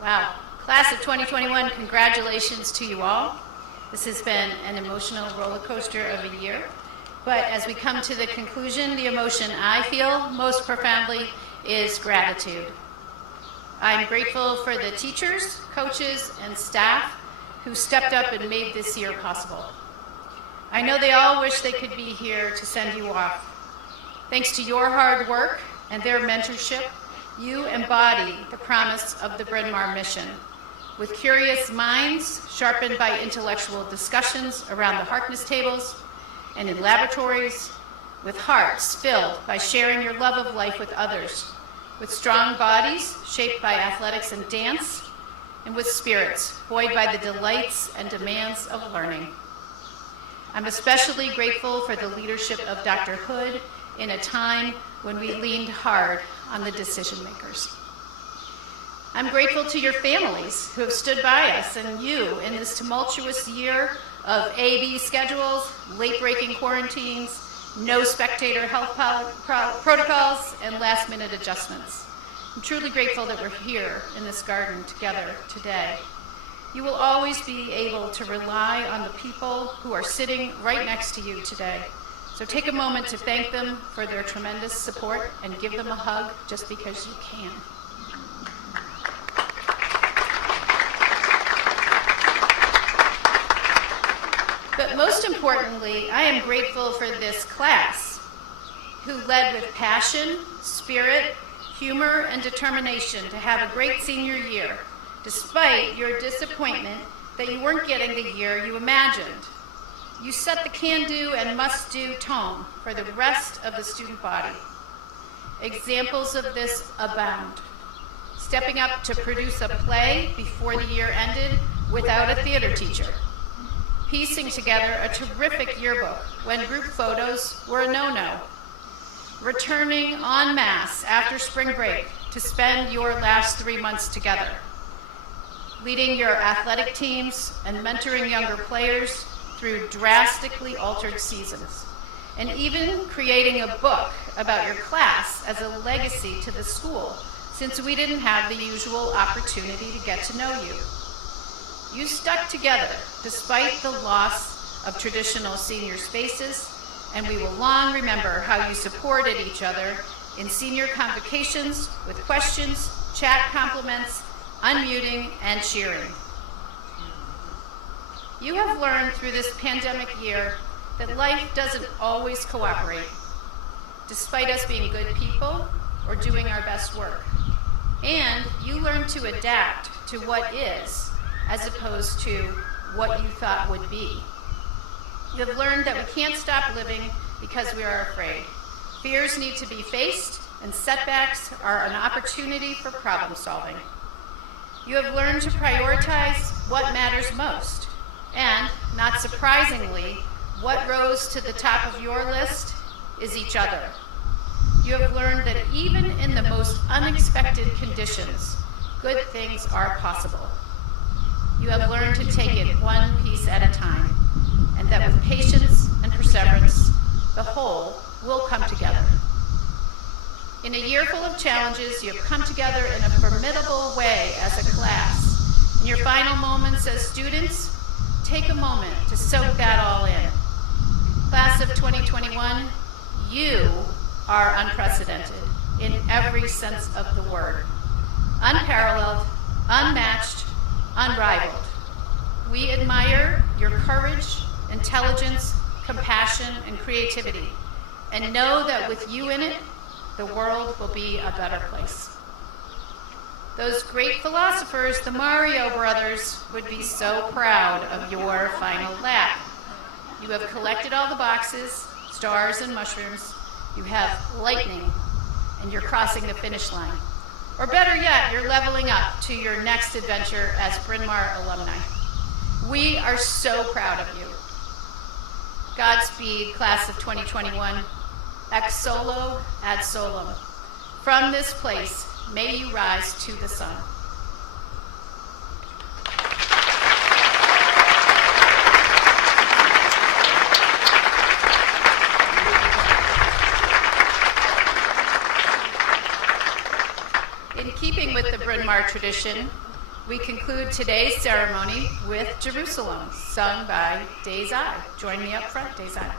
Wow. Class of 2021, congratulations to you all. This has been an emotional roller coaster of a year. But as we come to the conclusion, the emotion I feel most profoundly is gratitude. I'm grateful for the teachers, coaches, and staff who stepped up and made this year possible. I know they all wish they could be here to send you off. Thanks to your hard work and their mentorship, you embody the promise of the Bryn Mawr mission. With curious minds sharpened by intellectual discussions around the Harkness tables and in laboratories, with hearts filled by sharing your love of life with others, with strong bodies shaped by athletics and dance, and with spirits buoyed by the delights and demands of learning. I'm especially grateful for the leadership of Dr. Hood in a time when we leaned hard on the decision makers. I'm grateful to your families who have stood by us and you in this tumultuous year of A/B schedules, late-breaking quarantines, no spectator health protocols, and last-minute adjustments. I'm truly grateful that we're here in this garden together today. You will always be able to rely on the people who are sitting right next to you today. So take a moment to thank them for their tremendous support and give them a hug just because you can. But most importantly, I am grateful for this class, who led with passion, spirit, humor, and determination to have a great senior year, despite your disappointment that you weren't getting the year you imagined. You set the can-do and must-do tone for the rest of the student body. Examples of this abound. Stepping up to produce a play before the year ended without a theater teacher. Piecing together a terrific yearbook when group photos were a no-no. Returning en masse after spring break to spend your last 3 months together. Leading your athletic teams and mentoring younger players through drastically altered seasons. And even creating a book about your class as a legacy to the school, since we didn't have the usual opportunity to get to know you. You stuck together despite the loss of traditional senior spaces, and we will long remember how you supported each other in senior convocations with questions, chat compliments, unmuting, and cheering. You have learned through this pandemic year that life doesn't always cooperate, despite us being good people or doing our best work. And you learn to adapt to what is, as opposed to what you thought would be. You have learned that we can't stop living because we are afraid. Fears need to be faced, and setbacks are an opportunity for problem solving. You have learned to prioritize what matters most, and, not surprisingly, what rose to the top of your list is each other. You have learned that even in the most unexpected conditions, good things are possible. You have learned to take it one piece at a time, and that with patience and perseverance, the whole will come together. In a year full of challenges, you have come together in a formidable way as a class. In your final moments as students, take a moment to soak that all in. Class of 2021, you are unprecedented in every sense of the word. Unparalleled, unmatched, unrivaled. We admire your courage, intelligence, compassion, and creativity, and know that with you in it, the world will be a better place. Those great philosophers, the Mario brothers, would be so proud of your final lap. You have collected all the boxes, stars and mushrooms. You have lightning, and you're crossing the finish line. Or better yet, you're leveling up to your next adventure as Bryn Mawr alumni. We are so proud of you. Godspeed, class of 2021. Ex solo ad solum. From this place, may you rise to the sun. In keeping with the Bryn Mawr tradition, we conclude today's ceremony with Jerusalem, sung by Dazai. Join me up front, Dazai.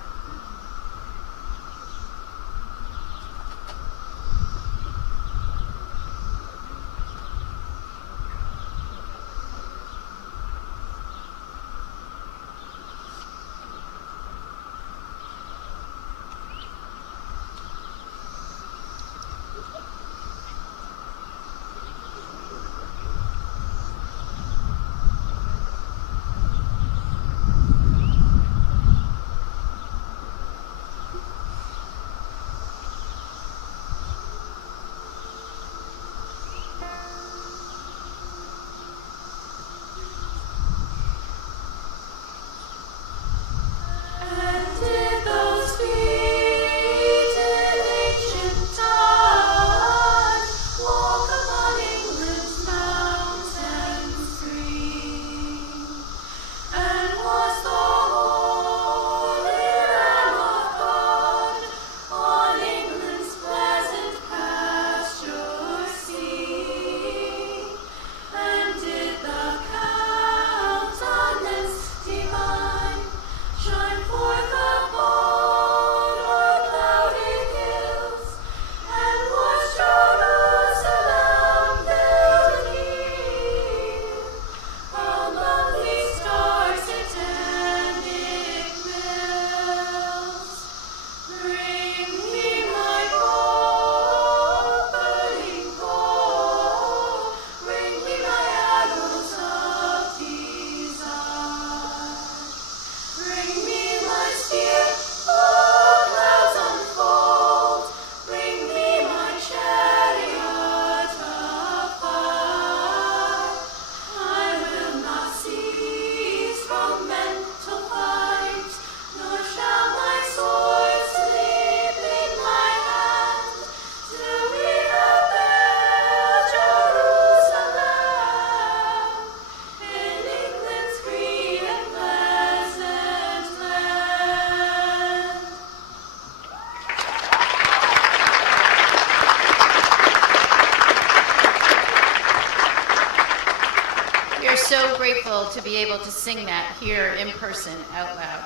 so grateful to be able to sing that here in person out loud.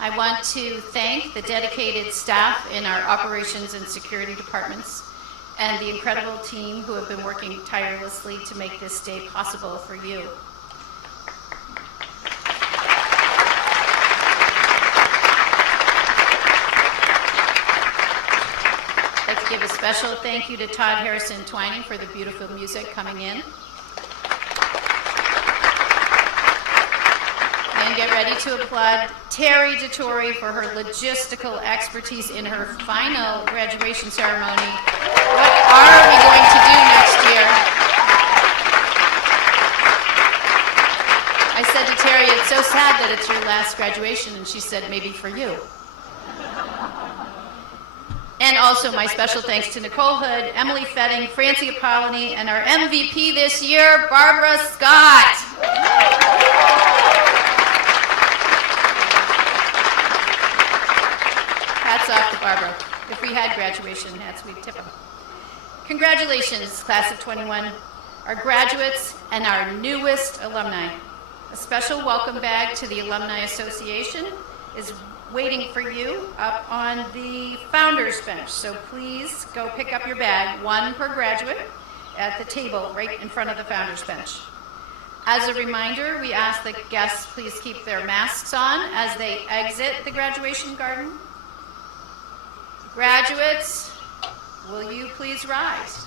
I want to thank the dedicated staff in our operations and security departments and the incredible team who have been working tirelessly to make this day possible for you. I'd like to give a special thank you to Todd Harrison Twining for the beautiful music coming in. And get ready to applaud Terry DeTore for her logistical expertise in her final graduation ceremony. What are we going to do next year? I said to Terry, it's so sad that it's your last graduation, and she said, maybe for you. And also my special thanks to Nicole Hood, Emily Fetting, Francie Apollony, and our MVP this year, Barbara Scott. Hats off to Barbara. If we had graduation hats, we'd tip them. Congratulations, class of 21, our graduates and our newest alumni. A special welcome bag to the Alumni Association is waiting for you up on the founder's bench. So please go pick up your bag, one per graduate, at the table right in front of the founder's bench. As a reminder, we ask that guests please keep their masks on as they exit the graduation garden. Graduates, will you please rise?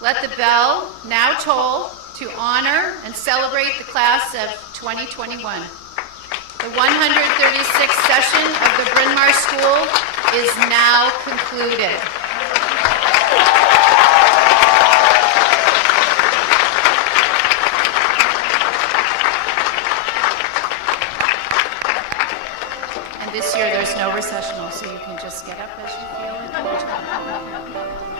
Let the bell now toll to honor and celebrate the class of 2021. The 136th session of the Bryn Mawr School is now concluded. And this year there's no recessional, so you can just get up as you feel inclined.